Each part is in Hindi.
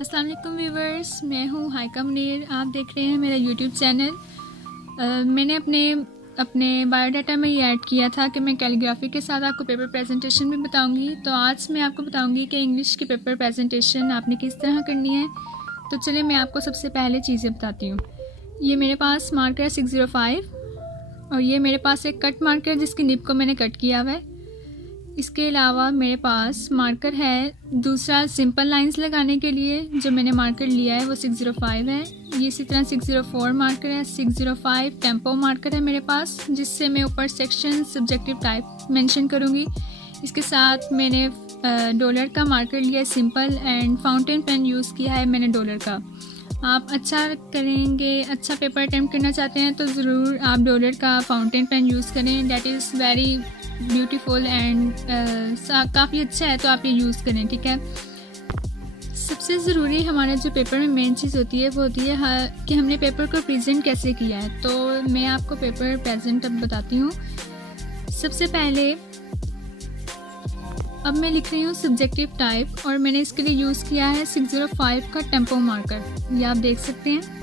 अस्सलाम वालेकुम व्यूवर्स, मैं हूँ हाइका मुनीर। आप देख रहे हैं मेरा यूट्यूब चैनल। मैंने अपने बायोडाटा में ये ऐड किया था कि मैं कैलीग्राफी के साथ आपको पेपर प्रेजेंटेशन भी बताऊंगी। तो आज मैं आपको बताऊंगी कि इंग्लिश की पेपर प्रेजेंटेशन आपने किस तरह करनी है। तो चलिए मैं आपको सबसे पहले चीज़ें बताती हूँ। ये मेरे पास मार्कर है 605 और ये मेरे पास एक कट मार्कर है जिसकी निब को मैंने कट किया हुआ है। इसके अलावा मेरे पास मार्कर है दूसरा सिंपल लाइंस लगाने के लिए। जो मैंने मार्कर लिया है वो 605 है। ये इसी तरह 604 मार्कर है। 605 टेम्पो मार्कर है मेरे पास, जिससे मैं ऊपर सेक्शन सब्जेक्टिव टाइप मेंशन करूँगी। इसके साथ मैंने डॉलर का मार्कर लिया है simple, and fountain pen use किया है मैंने डॉलर का। आप अच्छा करेंगे, अच्छा पेपर अटैम्प्ट करना चाहते हैं तो ज़रूर आप डॉलर का फाउंटेन पेन यूज़ करें। That is very beautiful and काफ़ी अच्छा है, तो आप ये यूज़ करें, ठीक है। सबसे ज़रूरी हमारे जो पेपर में मेन चीज़ होती है वो होती है कि हमने पेपर को प्रेजेंट कैसे किया है। तो मैं आपको पेपर प्रेजेंट अब बताती हूँ। सबसे पहले अब मैं लिख रही हूँ सब्जेक्टिव टाइप, और मैंने इसके लिए यूज़ किया है 605 का टेम्पो मार्कर। ये आप देख सकते हैं।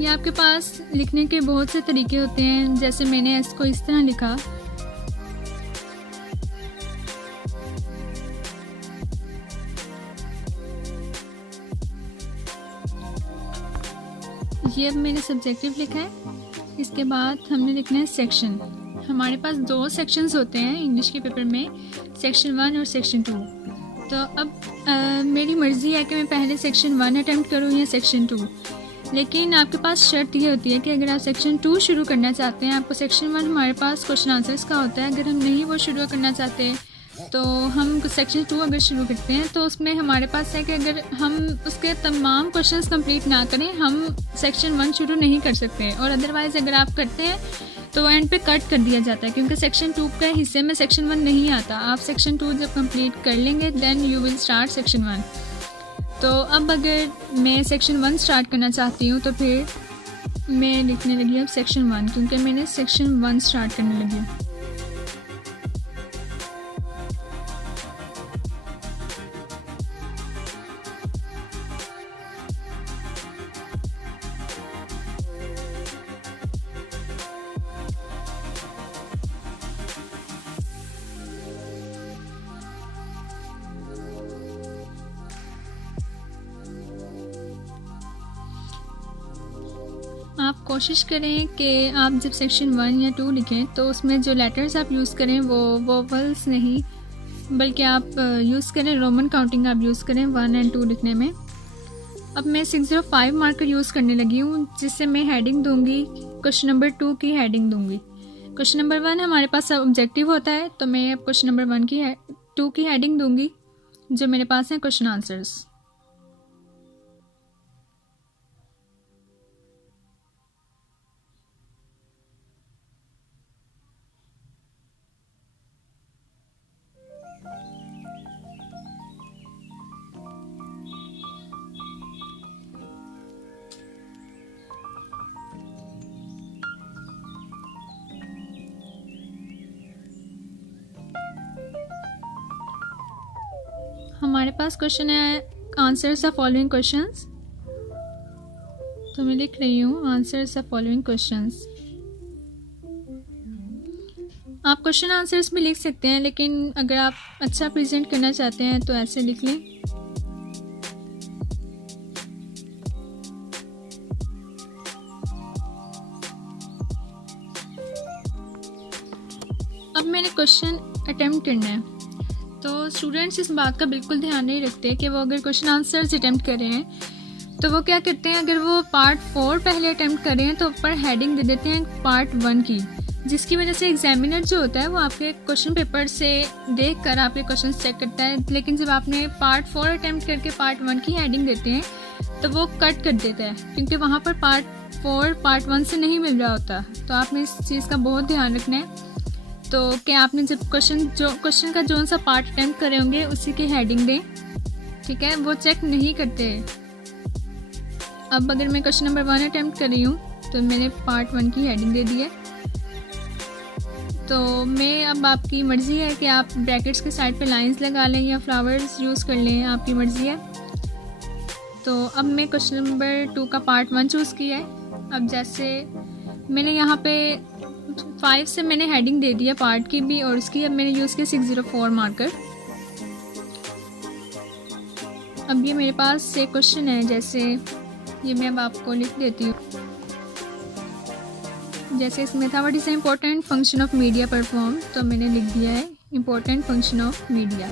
ये आपके पास लिखने के बहुत से तरीके होते हैं, जैसे मैंने इसको इस तरह लिखा। ये अब मैंने सब्जेक्टिव लिखा है। इसके बाद हमने लिखना है सेक्शन। हमारे पास दो सेक्शंस होते हैं इंग्लिश के पेपर में, सेक्शन 1 और सेक्शन 2। तो अब मेरी मर्ज़ी है कि मैं पहले सेक्शन 1 अटैम्प्ट करूँ या सेक्शन 2। लेकिन आपके पास शर्त ये होती है कि अगर आप सेक्शन 2 शुरू करना चाहते हैं, आपको सेक्शन 1 हमारे पास क्वेश्चन आंसर्स का होता है। अगर हम नहीं वो शुरू करना चाहते तो हम सेक्शन 2 अगर शुरू करते हैं तो उसमें हमारे पास है कि अगर हम उसके तमाम क्वेश्चंस कंप्लीट ना करें, हम सेक्शन 1 शुरू नहीं कर सकते। और अदरवाइज़ अगर आप करते हैं तो एंड पे कट कर दिया जाता है, क्योंकि सेक्शन 2 के हिस्से में सेक्शन 1 नहीं आता। आप सेक्शन 2 जब कंप्लीट कर लेंगे then you will start section 1। तो अब अगर मैं सेक्शन 1 स्टार्ट करना चाहती हूँ तो फिर मैं लिखने लगी अब सेक्शन 1, क्योंकि मैंने सेक्शन 1 स्टार्ट करने लगी हूँ। आप कोशिश करें कि आप जब सेक्शन 1 या 2 लिखें तो उसमें जो लेटर्स आप यूज़ करें वो वोवल्स नहीं, बल्कि आप यूज़ करें रोमन काउंटिंग आप यूज़ करें 1 और 2 लिखने में। अब मैं 605 मार्कर यूज़ करने लगी हूँ, जिससे मैं हेडिंग दूंगी, क्वेश्चन नंबर 2 की हेडिंग दूंगी। क्वेश्चन नंबर 1 हमारे पास ऑब्जेक्टिव होता है, तो मैं अब क्वेश्चन नंबर 2 की हेडिंग दूंगी, जो मेरे पास है क्वेश्चन आंसर्स। हमारे पास क्वेश्चन है आंसर्स ऑफ फॉलोइंग क्वेश्चंस। तो मैं लिख रही हूँ आंसर्स ऑफ फॉलोइंग क्वेश्चंस। आप क्वेश्चन आंसर्स भी लिख सकते हैं, लेकिन अगर आप अच्छा प्रेजेंट करना चाहते हैं तो ऐसे लिख लें। अब मैंने क्वेश्चन अटेम्प्ट करना है, तो स्टूडेंट्स इस बात का बिल्कुल ध्यान नहीं रखते कि वो अगर क्वेश्चन आंसर्स अटेम्प्ट कर रहे हैं तो वो क्या करते हैं, अगर वो पार्ट 4 पहले अटेम्प्ट कर रहे हैं तो ऊपर हेडिंग दे देते हैं पार्ट 1 की, जिसकी वजह से एग्जामिनर जो होता है वो आपके क्वेश्चन पेपर से देख कर आपके क्वेश्चन चेक करता है। लेकिन जब आपने पार्ट 4 अटेम्प्ट करके पार्ट 1 की हेडिंग देते हैं तो वो कट कर देता है, क्योंकि वहाँ पर पार्ट 4 पार्ट 1 से नहीं मिल रहा होता। तो आपने इस चीज़ का बहुत ध्यान रखना है। तो कि आपने जब क्वेश्चन का जो सा पार्ट अटेम्प्ट करे होंगे उसी की हेडिंग दें, ठीक है। वो चेक नहीं करते। अब अगर मैं क्वेश्चन नंबर 1 अटेम्प्ट कर रही हूँ तो मैंने पार्ट 1 की हेडिंग दे दी है। तो मैं अब आपकी मर्ज़ी है कि आप ब्रैकेट्स के साइड पे लाइंस लगा लें या फ्लावर्स यूज़ कर लें, आपकी मर्ज़ी है। तो अब मैं क्वेश्चन नंबर 2 का पार्ट 1 चूज़ किया है। अब जैसे मैंने यहाँ पे 5 से मैंने हेडिंग दे दिया पार्ट की भी और उसकी। अब मैंने यूज़ किया 604 मार्कर। अब ये मेरे पास एक क्वेश्चन है, जैसे ये मैं अब आपको लिख देती हूँ। जैसे इसमें था what is the important function of media perform, तो मैंने लिख दिया है इम्पोर्टेंट फंक्शन ऑफ मीडिया।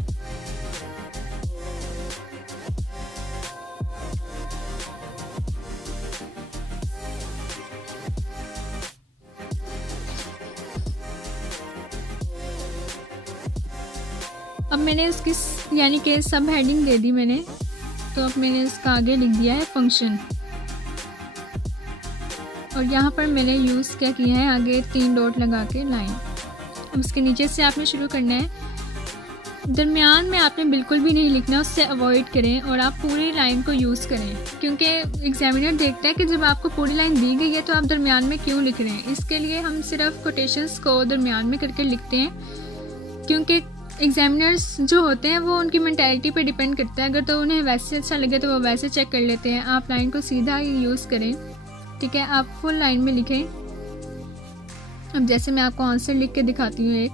अब मैंने इसकी यानी कि सब हेडिंग दे दी मैंने, तो अब मैंने इसका आगे लिख दिया है फंक्शन। और यहाँ पर मैंने यूज़ क्या किया है, आगे 3 डॉट लगा के लाइन। अब इसके नीचे से आपने शुरू करना है, दरमियान में आपने बिल्कुल भी नहीं लिखना, उससे अवॉइड करें और आप पूरी लाइन को यूज़ करें, क्योंकि एग्जामिनर देखता है कि जब आपको पूरी लाइन दी गई है तो आप दरमियान में क्यों लिख रहे हैं। इसके लिए हम सिर्फ कोटेशंस को दरमियान में करके लिखते हैं, क्योंकि एग्जामिनर्स जो होते हैं वो उनकी मेंटालिटी पे डिपेंड करता है। अगर तो उन्हें वैसे अच्छा लगे तो वो वैसे चेक कर लेते हैं। आप लाइन को सीधा ही यूज़ करें, ठीक है। आप फुल लाइन में लिखें। अब जैसे मैं आपको आंसर लिख के दिखाती हूँ एक,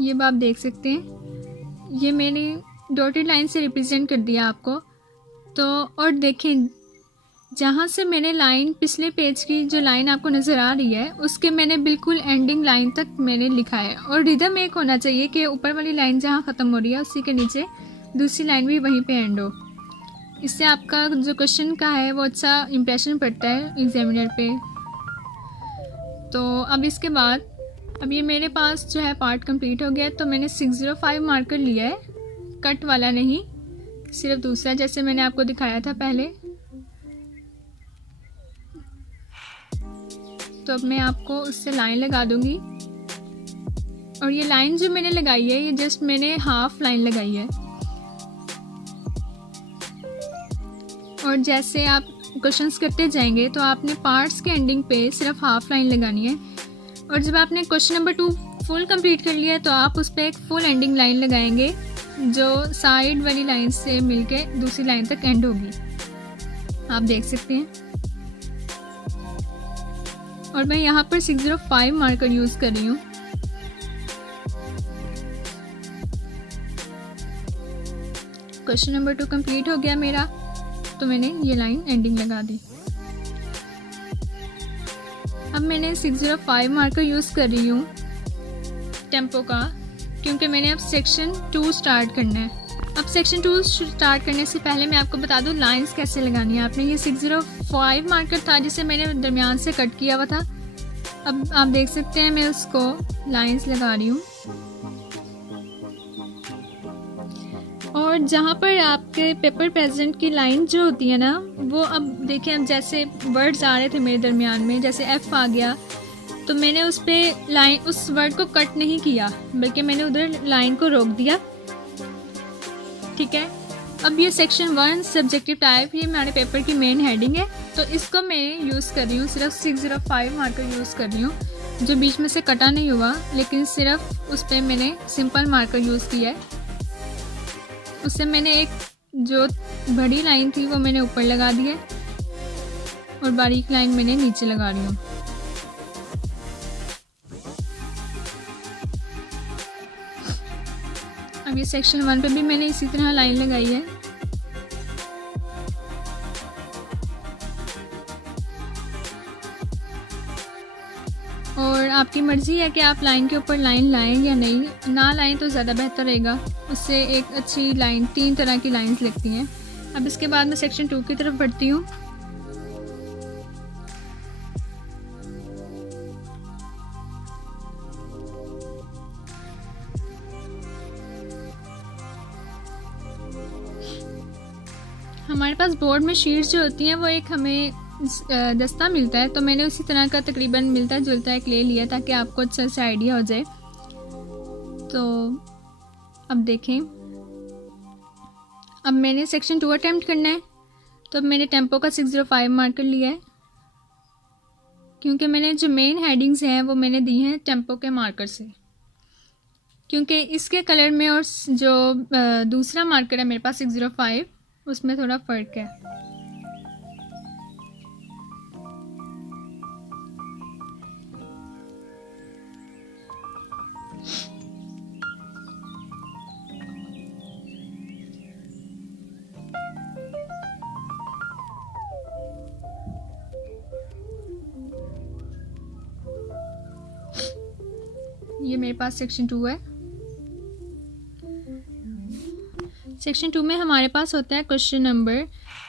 ये आप देख सकते हैं, ये मैंने डॉटेड लाइन से रिप्रेजेंट कर दिया आपको। तो और देखें, जहाँ से मैंने लाइन पिछले पेज की जो लाइन आपको नज़र आ रही है उसके मैंने बिल्कुल एंडिंग लाइन तक मैंने लिखा है। और रिदम एक होना चाहिए कि ऊपर वाली लाइन जहाँ ख़त्म हो रही है उसी के नीचे दूसरी लाइन भी वहीं पे एंड हो। इससे आपका जो क्वेश्चन का है वो अच्छा इम्प्रेशन पड़ता है एग्जामिनर पे। तो अब इसके बाद अब ये मेरे पास जो है पार्ट कंप्लीट हो गया है। तो मैंने 605 मार्कर लिया है, कट वाला नहीं, सिर्फ दूसरा जैसे मैंने आपको दिखाया था पहले। तो अब मैं आपको उससे लाइन लगा दूंगी। और ये लाइन जो मैंने लगाई है ये जस्ट मैंने हाफ लाइन लगाई है। और जैसे आप क्वेश्चंस करते जाएंगे तो आपने पार्ट्स के एंडिंग पे सिर्फ हाफ लाइन लगानी है। और जब आपने क्वेश्चन नंबर 2 फुल कंप्लीट कर लिया है तो आप उस पर एक फुल एंडिंग लाइन लगाएंगे जो साइड वाली लाइन से मिलके दूसरी लाइन तक एंड होगी। आप देख सकते हैं। और मैं यहाँ पर 605 मार्कर यूज़ कर रही हूँ। क्वेश्चन नंबर 2 कंप्लीट हो गया मेरा, तो मैंने ये लाइन एंडिंग लगा दी। अब मैंने 605 मार्कर यूज़ कर रही हूँ टेम्पो का, क्योंकि मैंने अब सेक्शन 2 स्टार्ट करना है। अब सेक्शन 2 स्टार्ट करने से पहले मैं आपको बता दूं लाइंस कैसे लगानी है। आपने ये 605 मार्कर था जिसे मैंने दरमियान से कट किया हुआ था। अब आप देख सकते हैं मैं उसको लाइंस लगा रही हूँ। और जहाँ पर आपके पेपर प्रेजेंट की लाइन जो होती है ना, वो अब देखें, अब जैसे वर्ड्स आ रहे थे मेरे दरमियान में, जैसे एफ़ आ गया, तो मैंने उस पर लाइन उस वर्ड को कट नहीं किया, बल्कि मैंने उधर लाइन को रोक दिया, ठीक है। अब ये सेक्शन 1 सब्जेक्टिव टाइप, ये हमारे पेपर की मेन हेडिंग है, तो इसको मैं यूज़ कर रही हूँ, सिर्फ 605 मार्कर यूज़ कर रही हूँ, जो बीच में से कटा नहीं हुआ, लेकिन सिर्फ उस पर मैंने सिंपल मार्कर यूज़ किया है। उससे मैंने एक जो बड़ी लाइन थी वो मैंने ऊपर लगा दी है और बारीक लाइन मैंने नीचे लगा रही हूँ। अब ये सेक्शन 1 पे भी मैंने इसी तरह लाइन लगाई है। और आपकी मर्ज़ी है कि आप लाइन के ऊपर लाइन लाएं या नहीं, ना लाएं तो ज़्यादा बेहतर रहेगा, उससे एक अच्छी लाइन, 3 तरह की लाइंस लगती हैं। अब इसके बाद मैं सेक्शन 2 की तरफ बढ़ती हूँ। हमारे पास बोर्ड में शीट्स जो होती हैं वो एक हमें दस्ता मिलता है, तो मैंने उसी तरह का तकरीबन मिलता जुलता एक ले लिया ताकि आपको अच्छा सा आइडिया हो जाए। तो अब देखें, अब मैंने सेक्शन 2 अटैम्प्ट करना है, तो अब मैंने टेम्पो का 605 मार्कर लिया है, क्योंकि मैंने जो मेन हेडिंग्स हैं वो मैंने दी हैं टेम्पो के मार्कर से, क्योंकि इसके कलर में और जो दूसरा मार्कर है मेरे पास 605 उसमें थोड़ा फ़र्क है। ये मेरे पास सेक्शन 2 है। सेक्शन 2 में हमारे पास होता है क्वेश्चन नंबर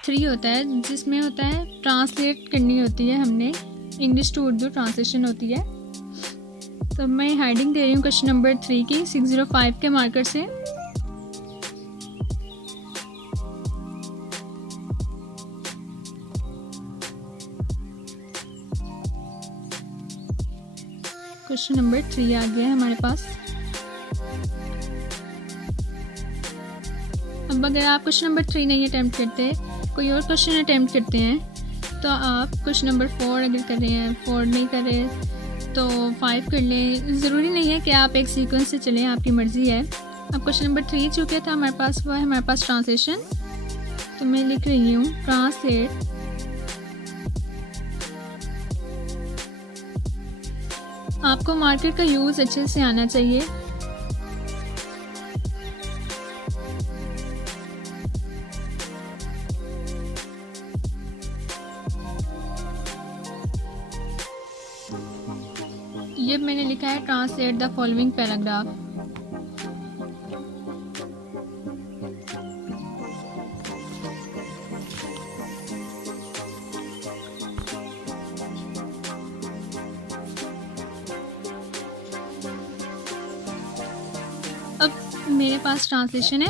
3 होता है, जिसमें होता है ट्रांसलेट करनी होती है, हमने इंग्लिश टू उर्दू ट्रांसलेशन होती है। तो मैं हेडिंग दे रही हूँ क्वेश्चन नंबर 3 की 605 के मार्कर से। क्वेश्चन नंबर 3 आ गया है हमारे पास। अब अगर आप क्वेश्चन नंबर 3 नहीं अटैम्प्ट करते, कोई और क्वेश्चन अटैम्प्ट करते हैं, तो आप क्वेश्चन नंबर 4 अगर कर रहे हैं, 4 नहीं कर रहे तो 5 कर लें। ज़रूरी नहीं है कि आप एक सीक्वेंस से चलें, आपकी मर्ज़ी है। अब क्वेश्चन नंबर 3 चुके था हमारे पास, वो है हमारे पास ट्रांसलेशन। तो मैं लिख रही हूँ ट्रांसलेट आपको मार्कर का यूज़ अच्छे से आना चाहिए। ये मैंने लिखा है ट्रांसलेट द फॉलोइंग पैराग्राफ। अब मेरे पास ट्रांसलेशन है।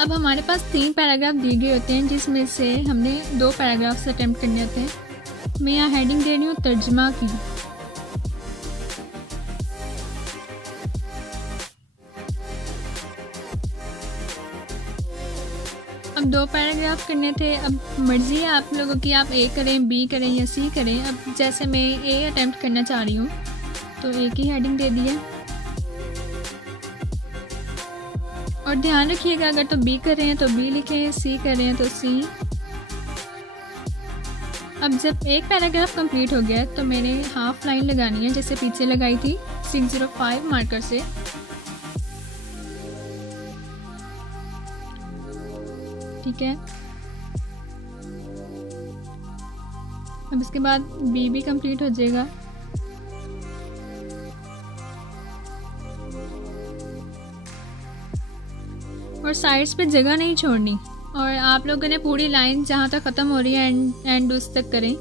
अब हमारे पास 3 पैराग्राफ दिए गए होते हैं, जिसमें से हमने 2 पैराग्राफ्स अटेम्प्ट करने होते हैं। मैं यहाँ हेडिंग दे रही हूँ तर्जमा की। अब 2 पैराग्राफ करने थे। अब मर्ज़ी है आप लोगों की, आप ए करें, बी करें या सी करें। अब जैसे मैं ए अटेम्प्ट करना चाह रही हूँ तो ए की हेडिंग दे दी है। और ध्यान रखिएगा, अगर तो बी कर रहे हैं तो बी लिखें, सी कर रहे हैं तो सी। अब जब एक पैराग्राफ कंप्लीट हो गया तो मैंने हाफ लाइन लगानी है, जैसे पीछे लगाई थी 605 मार्कर से। ठीक है। अब इसके बाद बी भी कंप्लीट हो जाएगा। और साइड्स पे जगह नहीं छोड़नी, और आप लोगों ने पूरी लाइन जहाँ तक ख़त्म हो रही है एंड उस तक करें।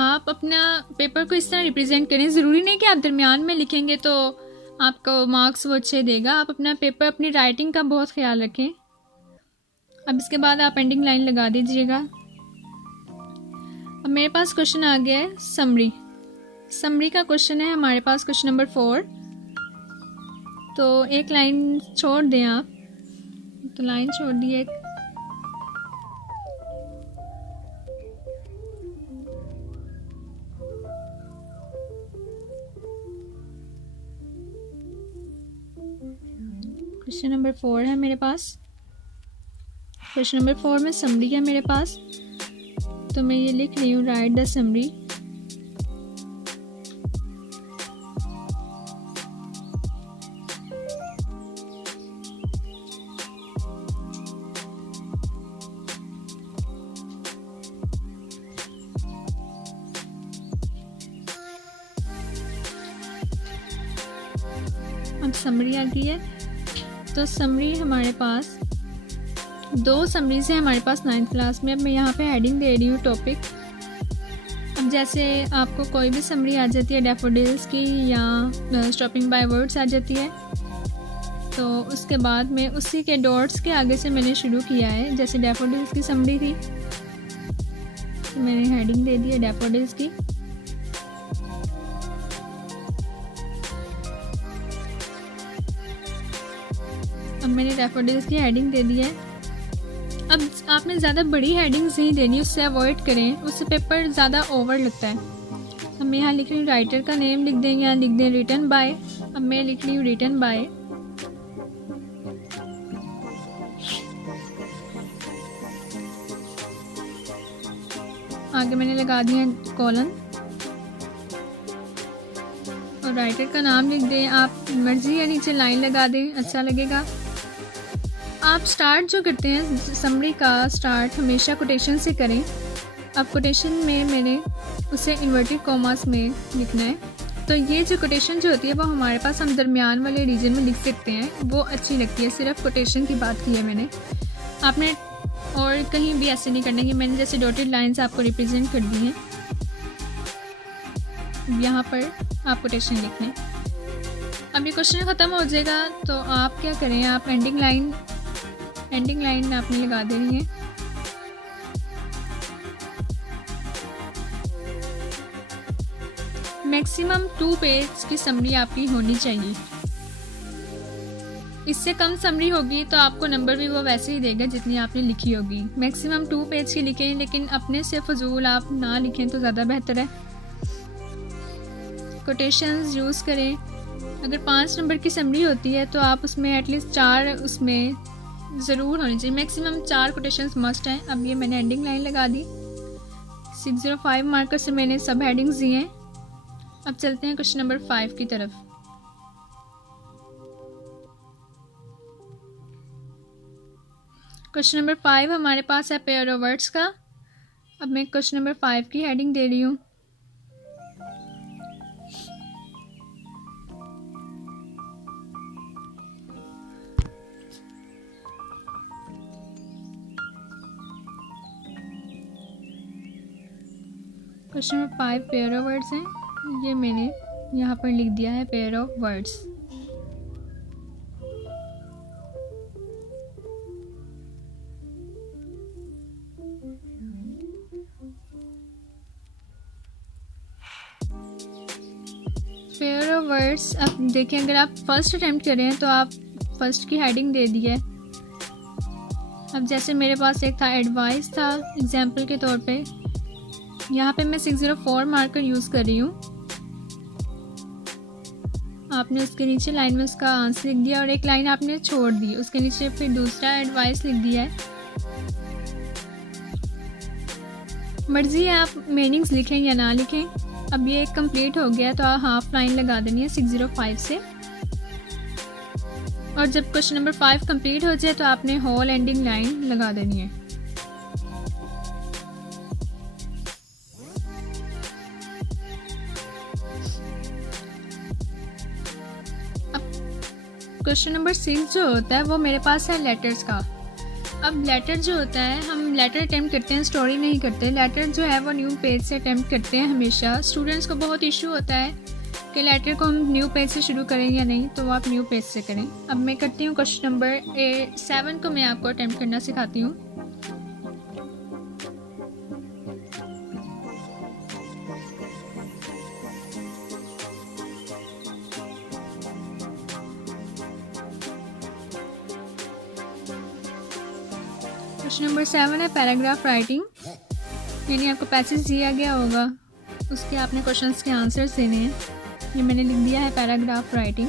आप अपना पेपर को इस तरह रिप्रेजेंट करें। ज़रूरी नहीं कि आप दरमियान में लिखेंगे तो आपको मार्क्स वो अच्छे देगा। आप अपना पेपर, अपनी राइटिंग का बहुत ख्याल रखें। अब इसके बाद आप एंडिंग लाइन लगा दीजिएगा। अब मेरे पास क्वेश्चन आ गया है समरी। समरी का क्वेश्चन है हमारे पास क्वेश्चन नंबर 4। तो एक लाइन छोड़ दें आप, तो लाइन छोड़ दी एक। क्वेश्चन नंबर 4 है मेरे पास। क्वेश्चन नंबर 4 में समरी है मेरे पास, तो मैं ये लिख रही हूँ राइट द समरी। अब समरी आ गई है। तो समरी हमारे पास 2 समरीज हैं हमारे पास 9th क्लास में। अब मैं यहाँ पे हेडिंग दे रही हूँ टॉपिक। अब जैसे आपको कोई भी समरी आ जाती है डैफोडिल्स की या स्टॉपिंग बाय वर्ड्स आ जाती है, तो उसके बाद में उसी के डॉट्स के आगे से मैंने शुरू किया है। जैसे डैफोडिल्स की समरी थी तो मैंने हेडिंग दे दी है डैफोडिल्स की। अब मैंने डैफोडिल्स की हेडिंग दे दी है। अब आपने ज़्यादा बड़ी हेडिंग्स नहीं देनी, उससे अवॉइड करें, उससे पेपर ज़्यादा ओवर लगता है। अब मैं यहाँ लिख रही हूँ राइटर का नेम लिख दें, यहाँ लिख दें रिटन बाय। अब मैं लिख रही हूँ रिटन बाय। आगे मैंने लगा दिया कॉलन और राइटर का नाम लिख दें। आप मर्जी या नीचे लाइन लगा दें, अच्छा लगेगा। आप स्टार्ट जो करते हैं समरी का स्टार्ट हमेशा कोटेशन से करें। अब कोटेशन में मैंने उसे इन्वर्टेड कॉमास में लिखना है। तो ये जो कोटेशन जो होती है वो हमारे पास हम दरमियान वाले रीजन में लिख सकते हैं, वो अच्छी लगती है। सिर्फ कोटेशन की बात की है मैंने, आपने और कहीं भी ऐसे नहीं करना कि मैंने जैसे डॉटेड लाइंस आपको रिप्रेजेंट कर दी हैं, यहाँ पर आप कोटेशन लिख लें। अब ये क्वेश्चन ख़त्म हो जाएगा तो आप क्या करें, आप एंडिंग लाइन आपने लगा देनी है। मैक्सिमम 2 पेज की समरी आपकी होनी चाहिए। इससे कम समरी होगी तो आपको नंबर भी वो वैसे ही देगा जितनी आपने लिखी होगी। मैक्सिमम 2 पेज की लिखें, लेकिन अपने से फजूल आप ना लिखें तो ज़्यादा बेहतर है। कोटेशंस यूज़ करें। अगर 5 नंबर की समरी होती है तो आप उसमें एटलीस्ट 4 उसमें ज़रूर होनी चाहिए। मैक्सिमम 4 कोटेशंस मस्ट हैं। अब ये मैंने एंडिंग लाइन लगा दी। 605 मार्कर से मैंने सब हेडिंग्स दिए हैं। अब चलते हैं क्वेश्चन नंबर 5 की तरफ। क्वेश्चन नंबर 5 हमारे पास है पेयर ऑफ वर्ड्स का। अब मैं क्वेश्चन नंबर 5 की हेडिंग दे रही हूँ। Question number 5 pair of words हैं। ये मैंने यहाँ पर लिख दिया है pair of words. Pair of words अब देखें, अगर आप फर्स्ट अटेम्प्ट कर रहे हैं तो आप फर्स्ट की हेडिंग दे दी है। अब जैसे मेरे पास एक था एडवाइस था, एग्जाम्पल के तौर पे यहाँ पे मैं 604 मार्कर यूज़ कर रही हूँ। आपने उसके नीचे लाइन में उसका आंसर लिख दिया और एक लाइन आपने छोड़ दी, उसके नीचे फिर दूसरा एडवाइस लिख दिया है। मर्जी है आप मीनिंग्स लिखें या ना लिखें। अब ये कंप्लीट हो गया तो आप हाफ लाइन लगा देनी है 605 से। और जब क्वेश्चन नंबर 5 कंप्लीट हो जाए तो आपने होल एंडिंग लाइन लगा देनी है। क्वेश्चन नंबर 6 जो होता है वो मेरे पास है लेटर्स का। अब लेटर जो होता है, हम लेटर अटेम्प्ट करते हैं, स्टोरी नहीं करते। लेटर जो है वो न्यू पेज से अटेम्प्ट करते हैं हमेशा। स्टूडेंट्स को बहुत इशू होता है कि लेटर को हम न्यू पेज से शुरू करें या नहीं, तो आप न्यू पेज से करें। अब मैं करती हूँ क्वेश्चन नंबर 7 को मैं आपको अटेम्प्ट करना सिखाती हूँ। क्वेश्चन नंबर 7 है पैराग्राफ राइटिंग, यानी आपको पैसेज दिया गया होगा, उसके आपने क्वेश्चंस के आंसर्स देने हैं। ये मैंने लिख दिया है पैराग्राफ राइटिंग।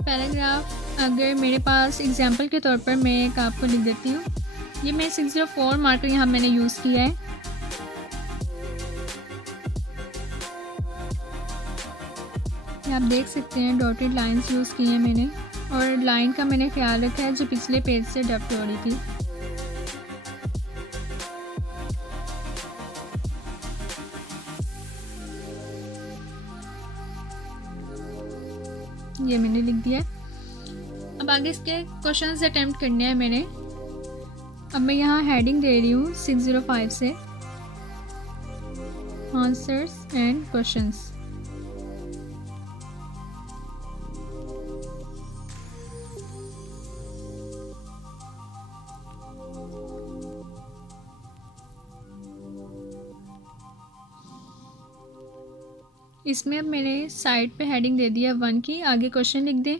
पैराग्राफ अगर मेरे पास एग्जांपल के तौर पर मैं एक आपको लिख देती हूँ। ये मैं 604 मार्कर यहाँ मैंने यूज़ किया है। आप देख सकते हैं डॉटेड लाइंस यूज़ की हैं मैंने, और लाइन का मैंने ख्याल रखा है जो पिछले पेज से डफ्ट हो रही थी। ये मैंने लिख दिया। अब आगे इसके क्वेश्चंस अटेम्प्ट करने हैं मैंने। अब मैं यहाँ हेडिंग दे रही हूँ 605 से, आंसर्स एंड क्वेश्चंस। इसमें अब मैंने साइड पे हेडिंग दे दिया 1 की, आगे क्वेश्चन लिख दें,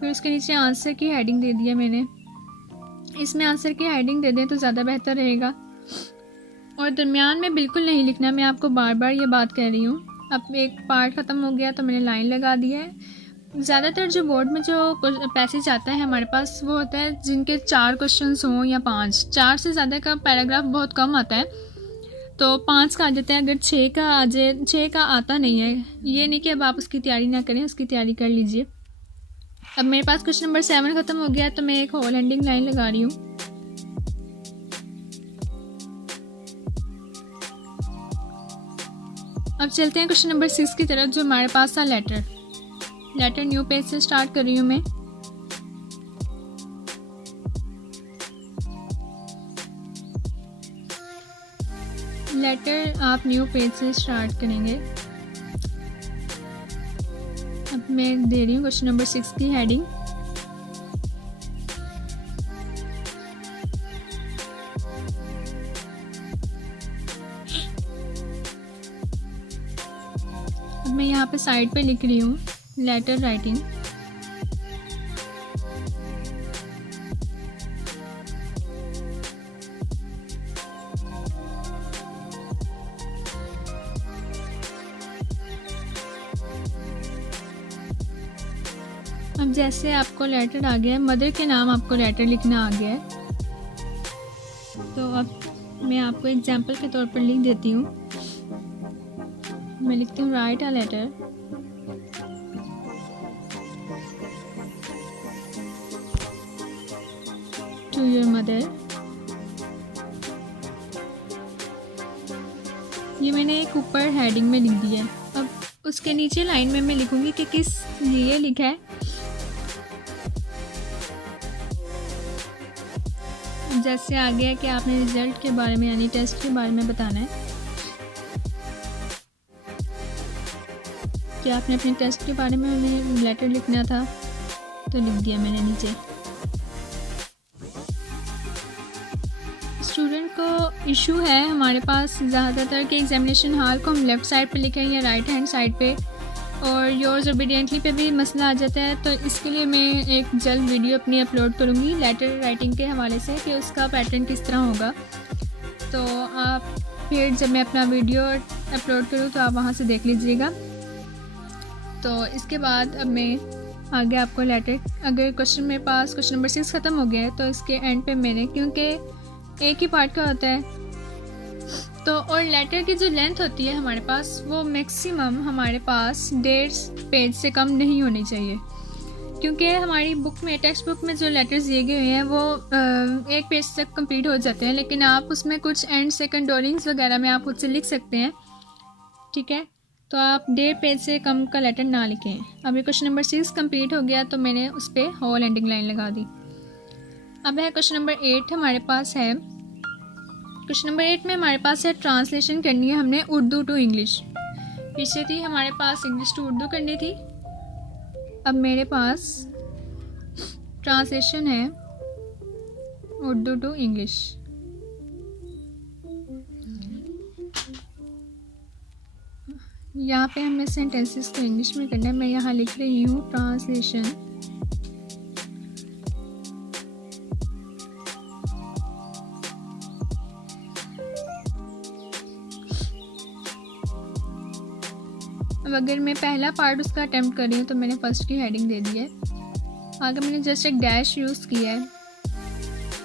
फिर उसके नीचे आंसर की हेडिंग दे दिया मैंने। इसमें आंसर की हेडिंग दे दें तो ज़्यादा बेहतर रहेगा, और दरमियान में बिल्कुल नहीं लिखना, मैं आपको बार बार ये बात कह रही हूँ। अब एक पार्ट ख़त्म हो गया तो मैंने लाइन लगा दी है। ज़्यादातर जो बोर्ड में जो पैसेज आता है हमारे पास वो होता है जिनके 4 क्वेश्चंस हों या 5, 4 से ज़्यादा का पैराग्राफ बहुत कम आता है, तो 5 का आ जाता है। अगर 6 का आ जाए, 6 का आता नहीं है, ये नहीं कि अब आप उसकी तैयारी ना करें, उसकी तैयारी कर लीजिए। अब मेरे पास क्वेश्चन नंबर 7 ख़त्म हो गया तो मैं एक होल एंडिंग लाइन लगा रही हूँ। अब चलते हैं क्वेश्चन नंबर 6 की तरफ, जो हमारे पास था लेटर न्यू पेज से स्टार्ट कर रही हूँ मैं। लेटर आप न्यू पेज से स्टार्ट करेंगे। अब मैं दे रही हूँ क्वेश्चन नंबर 6 की हेडिंग। अब मैं यहाँ पे साइड पे लिख रही हूँ लेटर राइटिंग। अब जैसे आपको लेटर आ गया है, मदर के नाम आपको लेटर लिखना आ गया है, तो अब मैं आपको एग्जांपल के तौर पर लिख देती हूँ। मैं लिखती हूँ write a letter to your mother. ये मैंने एक ऊपर हेडिंग में लिख दिया है। अब उसके नीचे लाइन में मैं लिखूंगी कि किस लिए लिखा है। जैसे आ गया कि आपने रिजल्ट के बारे में यानी टेस्ट के बारे में बताना है, कि आपने अपने टेस्ट के बारे में लेटर लिखना था, तो लिख दिया मैंने नीचे। स्टूडेंट को इशू है हमारे पास ज़्यादातर कि एग्जामिनेशन हॉल को हम लेफ़्ट साइड पे लिखें या राइट हैंड साइड पे, और योर्स ओबीडियंटली पे भी मसला आ जाता है। तो इसके लिए मैं एक जल्द वीडियो अपनी अपलोड करूँगी लेटर राइटिंग के हवाले से कि उसका पैटर्न किस तरह होगा। तो आप फिर जब मैं अपना वीडियो अपलोड करूँ तो आप वहाँ से देख लीजिएगा। तो इसके बाद अब मैं आगे आपको लेटर, अगर क्वेश्चन मेरे पास क्वेश्चन नंबर 6 ख़त्म हो गया है तो इसके एंड पे मैंने, क्योंकि एक ही पार्ट का होता है, तो और लेटर की जो लेंथ होती है हमारे पास वो मैक्सिमम हमारे पास 1.5 पेज से कम नहीं होनी चाहिए, क्योंकि हमारी बुक में, टेक्स्ट बुक में जो लेटर्स दिए गए हैं वो 1 पेज तक कंप्लीट हो जाते हैं, लेकिन आप उसमें कुछ एंड सेकेंडोरिंग्स वगैरह में आप खुद से लिख सकते हैं, ठीक है। तो आप 1.5 पेज से कम का लेटर ना लिखें। अब ये क्वेश्चन नंबर 6 कंप्लीट हो गया तो मैंने उस पर होल एंडिंग लाइन लगा दी। अब है क्वेश्चन नंबर 8 हमारे पास है। क्वेश्चन नंबर 8 में हमारे पास है ट्रांसलेशन करनी है हमने उर्दू टू इंग्लिश। पीछे थी हमारे पास इंग्लिश टू उर्दू करनी थी, अब मेरे पास ट्रांसलेशन है उर्दू टू इंग्लिश। यहाँ पे हमें सेंटेंसेस को इंग्लिश में करना है। मैं यहाँ लिख रही हूँ ट्रांसलेशन अब अगर मैं पहला पार्ट उसका अटेम्प्ट कर रही हूँ तो मैंने फर्स्ट की हेडिंग दे दी है, आगे मैंने जस्ट एक डैश यूज़ किया है।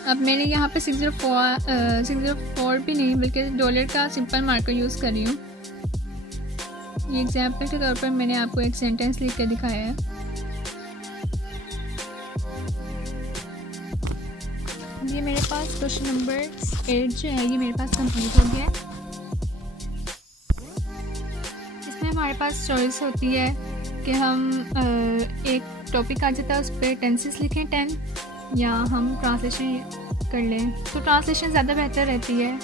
अब मैंने यहाँ पे 604 भी नहीं बल्कि डॉलर का सिंपल मार्कर यूज़ कर रही हूँ। ये एग्जाम्पल के तौर पर मैंने आपको एक सेंटेंस लिख कर दिखाया है। ये मेरे पास क्वेश्चन नंबर 8 जो है ये मेरे पास कंप्लीट हो गया है। इसमें हमारे पास चॉइस होती है कि हम एक टॉपिक आ जाता है उस पर टेंसेस लिखें 10, या हम ट्रांसलेशन कर लें, तो ट्रांसलेशन ज़्यादा बेहतर रहती है।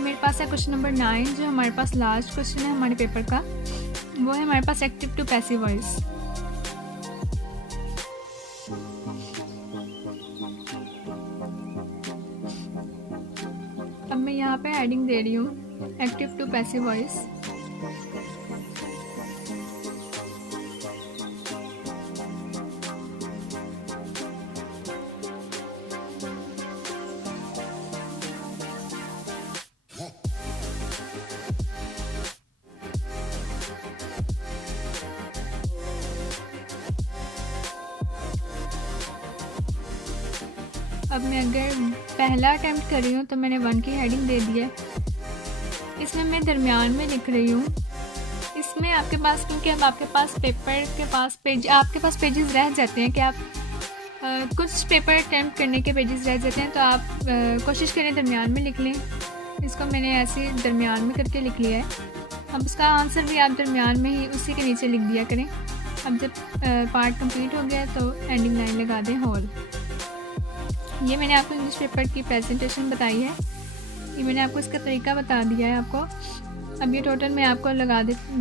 मेरे पास है क्वेश्चन नंबर 9 जो हमारे पास लास्ट क्वेश्चन है हमारे पेपर का, वो है हमारे पास एक्टिव टू पैसिव वॉइस। अब मैं यहाँ पे हेडिंग दे रही हूँ एक्टिव टू पैसिव वॉइस। अब मैं अगर पहला अटैम्प्ट कर रही हूँ तो मैंने 1 की हेडिंग दे दी है। इसमें मैं दरमियान में लिख रही हूँ। इसमें आपके पास, क्योंकि अब आपके पास आपके पास पेजेस रह जाते हैं कि आप कुछ पेपर अटैम्प्ट करने के पेजेस रह जाते हैं, तो आप कोशिश करें दरमियान में लिख लें। इसको मैंने ऐसे दरमियान में करके लिख लिया है। अब उसका आंसर भी आप दरमियान में ही उसी के नीचे लिख दिया करें। अब जब पार्ट कंप्लीट हो गया तो एंडिंग लाइन लगा दें होल। ये मैंने आपको इंग्लिश पेपर की प्रेजेंटेशन बताई है। ये मैंने आपको इसका तरीका बता दिया है आपको। अब ये टोटल मैं आपको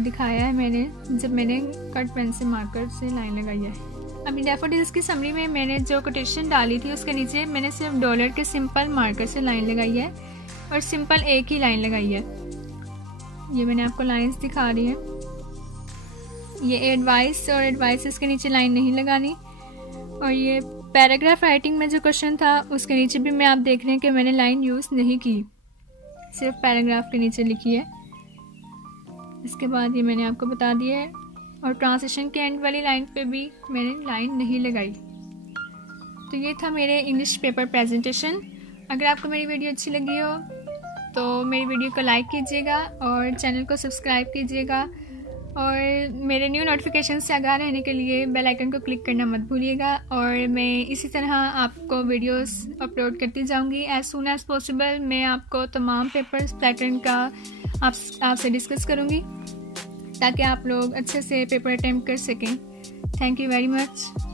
दिखाया है मैंने, जब मैंने कट पेन से मार्कर से लाइन लगाई है। अभी डैफोडिल्स की समरी में मैंने जो कोटेशन डाली थी उसके नीचे मैंने सिर्फ डॉलर के सिंपल मार्कर से लाइन लगाई है और सिंपल एक ही लाइन लगाई है। ये मैंने आपको लाइंस दिखा रही हैं। ये एडवाइस और एडवाइसेस के नीचे लाइन नहीं लगानी। और ये पैराग्राफ राइटिंग में जो क्वेश्चन था उसके नीचे भी मैं आप देख रहे हैं कि मैंने लाइन यूज़ नहीं की, सिर्फ पैराग्राफ के नीचे लिखी है। इसके बाद ये मैंने आपको बता दिया है। और ट्रांसलेशन के एंड वाली लाइन पे भी मैंने लाइन नहीं लगाई। तो ये था मेरे इंग्लिश पेपर प्रेजेंटेशन। अगर आपको मेरी वीडियो अच्छी लगी हो तो मेरी वीडियो को लाइक कीजिएगा और चैनल को सब्सक्राइब कीजिएगा। और मेरे न्यू नोटिफिकेशन से आगाह रहने के लिए बेल आइकन को क्लिक करना मत भूलिएगा। और मैं इसी तरह आपको वीडियोस अपलोड करती जाऊंगी एज सून एज़ पॉसिबल। मैं आपको तमाम पेपर्स पैटर्न का आपसे डिस्कस करूंगी ताकि आप लोग अच्छे से पेपर अटेम्प्ट कर सकें। Thank you very much.